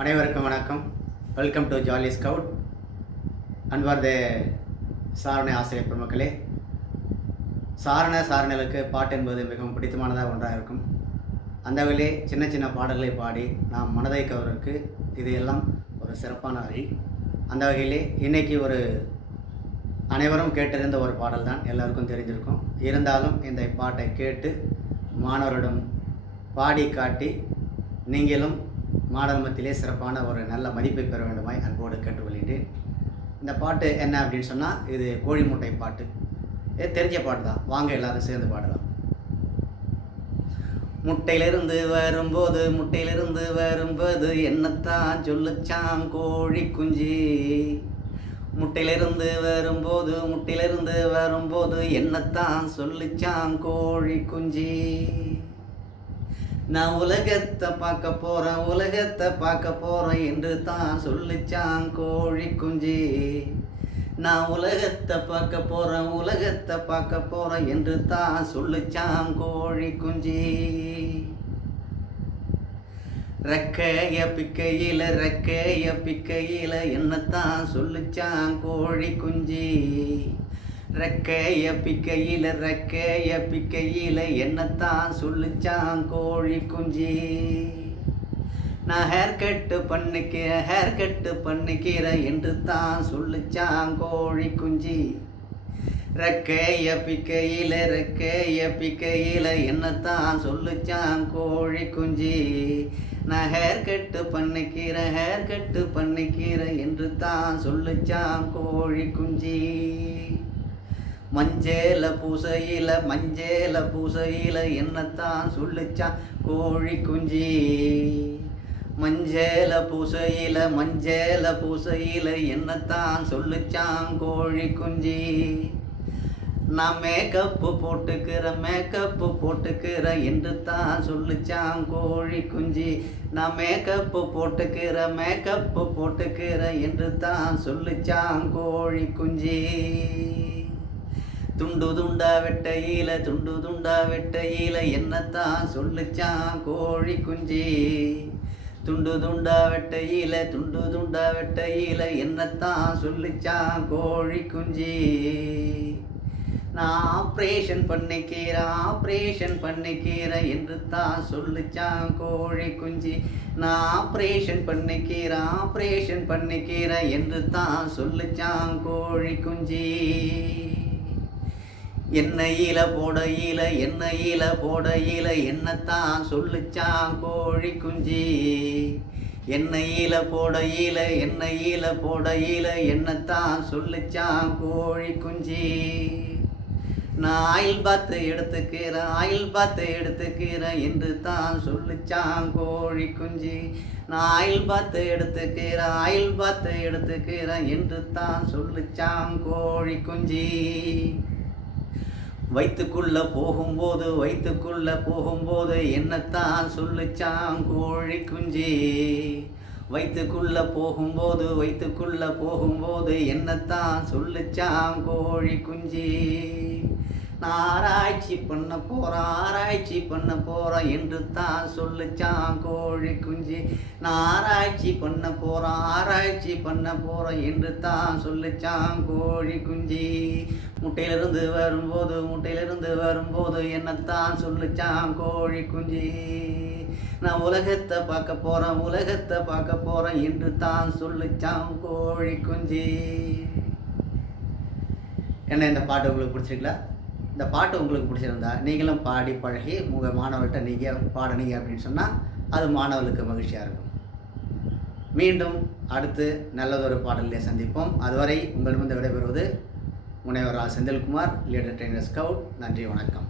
அனைவருக்கும் வணக்கம். Welcome to jolly scout அன்பார்ந்த சாரணை ஆசிரியர் பெருமக்களே சாரண சாரணைகளுக்கு பாட்டு என்பது மிகவும் பிடித்தமானதாக ஒன்றாக இருக்கும். அந்த வகையிலே சின்ன சின்ன பாடல்களை பாடி நாம் மனதை கவருக்கு இது எல்லாம் ஒரு சிறப்பான வழி. அந்த வகையிலே இன்னைக்கு ஒரு அனைவரும் கேட்டிருந்த ஒரு பாடல் தான் எல்லாருக்கும் தெரிஞ்சிருக்கும். இருந்தாலும் இந்த பாட்டை கேட்டு மாணவரிடம் பாடி காட்டி நீங்களும் மாடர்மத்திலே மத்தியிலே சிறப்பான ஒரு நல்ல மதிப்பை பெற வேண்டுமாய் அன்போடு கேட்டுக்கொள்கின்றேன். இந்த பாட்டு என்ன அப்படின்னு சொன்னால் இது கோழி முட்டை பாட்டு. இது தெரிஞ்ச பாட்டு தான். வாங்க எல்லாரும் சேர்ந்து பாடலாம். முட்டையிலிருந்து வரும்போது முட்டையிலிருந்து வரும்போது என்னத்தான் சொல்லுச்சான் கோழி குஞ்சி? முட்டையிலிருந்து வரும்போது முட்டையிலிருந்து வரும்போது என்னத்தான் சொல்லுச்சான் கோழி குஞ்சு? நான் உலகத்தை பார்க்க போகிறேன் உலகத்தை பார்க்க போகிறேன் என்று தான் சொல்லிச்சான் கோழி குஞ்சி. நான் உலகத்தை பார்க்க போகிறேன் உலகத்தை பார்க்க போகிறேன் என்று தான் சொல்லிச்சான் கோழி குஞ்சி. ரெக்கைய பிக்கையில் ரெக்கைய பிக்கையில் என்னத்தான் சொல்லிச்சான் கோழி குஞ்சி. ரெக்கைய பிக்கையில ரெக்கைய பிக்கையில என்னத்தான் சொல்லிச்சான் கோழி குஞ்சி? நான் ஹேர் கட்டு பண்ணிக்கிறேன் ஹேர் கட்டு பண்ணிக்கிறேன் என்று தான் சொல்லிச்சான் கோழி குஞ்சி. ரெக்கைய பிக்கையில ரெக்கைய பிக்கையில என்னத்தான் சொல்லிச்சான் கோழி குஞ்சி? நான் ஹேர் கட்டு பண்ணிக்கிறேன் ஹேர் கட்டு பண்ணிக்கிறேன் என்று தான் சொல்லிச்சான் கோழி குஞ்சி. மஞ்சேல பூசையில மஞ்சேல பூசையில என்னத்தான் சொல்லுச்சான் கோழி குஞ்சி? மஞ்சேல பூசையில மஞ்சேல பூசையில என்னத்தான் சொல்லுச்சான் கோழி குஞ்சி? நான் மேக்கப்பு போட்டுக்கிற மேக்கப்பு போட்டுக்கிற என்று தான் சொல்லிச்சான் கோழி குஞ்சி? நான் மேக்கப்பு போட்டுக்கிற மேக்கப்பு போட்டுக்கிற என்று தான் சொல்லிச்சான் கோழி குஞ்சி? துண்டு துண்டா வெட்ட ஈல துண்டு துண்டா வெட்ட ஈல என்னத்தான் சொல்லுச்சான் கோழி குஞ்சி? துண்டு துண்டா வெட்ட ஈல துண்டு துண்டா வெட்ட ஈல என்னத்தான் சொல்லுச்சான் கோழி குஞ்சி? நான் ஆப்ரேஷன் பண்ணிக்கிறேன் ஆப்ரேஷன் பண்ணிக்கிறேன் என்று தான் சொல்லுச்சான் கோழி குஞ்சி. நான் ஆப்ரேஷன் பண்ணிக்கிறேன் ஆப்ரேஷன் பண்ணிக்கிறேன் என்று தான் சொல்லுச்சான் கோழி குஞ்சி. எண்ணெயில போடையில எண்ணெயில போடையில என்னத்தான் சொல்லுச்சான் கோழி குஞ்சி? எண்ணெயில போடையில எண்ணெயில போடையில என்னத்தான் சொல்லுச்சான் கோழி குஞ்சி? நான் ஆயில் பாத்து எடுத்துக்கிறேன் ஆயில் பாத்து எடுத்துக்கிறேன் என்று தான் சொல்லுச்சான் கோழி குஞ்சி. நான் ஆயில் பாத்து எடுத்துக்கிறேன் ஆயில் பாத்து எடுத்துக்கிறேன் என்று தான் சொல்லுச்சான் கோழி குஞ்சி. வயிற்றுக்குள்ள போகும்போது வயிற்றுக்குள்ள போகும்போது என்னத்தான் சொல்லுச்சான் கோழி குஞ்சி? வயிற்றுக்குள்ள போகும்போது வயிற்றுக்குள்ள போகும்போது என்னத்தான் சொல்லுச்சான் கோழி குஞ்சி? நான் ஆராய்ச்சி பண்ண போகிறோம் ஆராய்ச்சி பண்ண போகிறோம் என்று தான் சொல்லுச்சான் கோழி குஞ்சு. நான் ஆராய்ச்சி பண்ண போகிறோம் ஆராய்ச்சி பண்ண போகிறேன் என்று தான் சொல்லுச்சான் கோழி குஞ்சு. முட்டையிலிருந்து வரும்போது முட்டையிலிருந்து வரும்போது என்னத்தான் சொல்லுச்சான் கோழி குஞ்சு. நான் உலகத்தை பார்க்க போகிறேன் உலகத்தை பார்க்க போகிறேன் என்று தான் சொல்லிச்சான் கோழி குஞ்சு. என்ன இந்த பாட்டு உங்களுக்கு பிடிச்சிருக்கல இந்த பாட்டு உங்களுக்கு பிடிச்சிருந்தா நீங்களும் பாடி பழகி உங்கள் மாணவர்கிட்ட நீங்கள் பாடினீங்க அப்படின்னு சொன்னால் அது மாணவர்களுக்கு மகிழ்ச்சியாக இருக்கும். மீண்டும் அடுத்து நல்லதொரு பாடலிலே சந்திப்போம். அதுவரை உங்களிடமிருந்து விடைபெறுவது முனைவர் Ra Senthilkumar leader trainer scout நன்றி வணக்கம்.